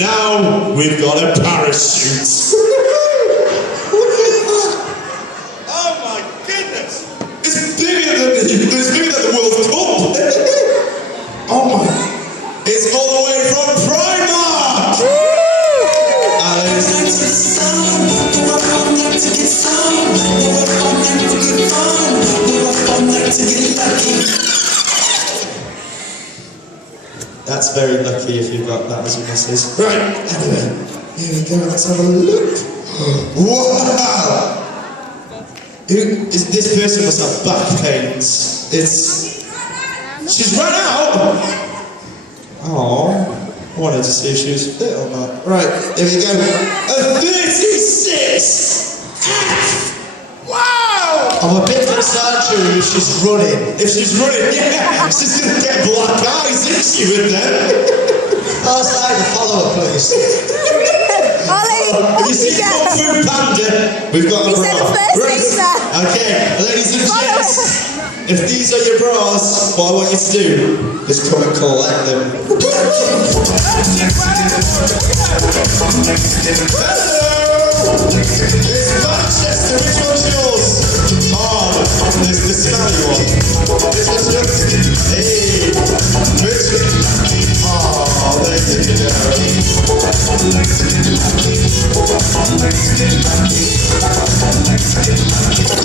now we've got a parachute. Oh my goodness! It's bigger than the World Cup. Oh my! It's all the way from Primark. That's very lucky if you got that as a missus. Right, anyway, here we go, let's have a look. Wow! This person must have back pains. She's run out! Oh, I wanted to see if she was fit or not. Right, here we go. A 36! Wow! I'm a bit concerned, Chewy, if she's running. If she's running, yeah! She's gonna get black eyes, isn't she, with them? Oh, sorry, follow her, please. If you see Kung Fu Panda, we've got a bra. Right. Okay, ladies and gents, if these are your bras, what I want you to do is come and collect them. Hello! It's Manchester, which one's yours? Oh, there's the smelly one. This one's yours. Hey, which one? Oh, there you go.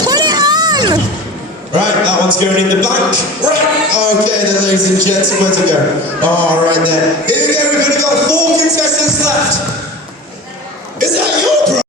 Put it on! Right, that one's going in the bank. Right, okay then, ladies and gents, where to go? Oh, right there.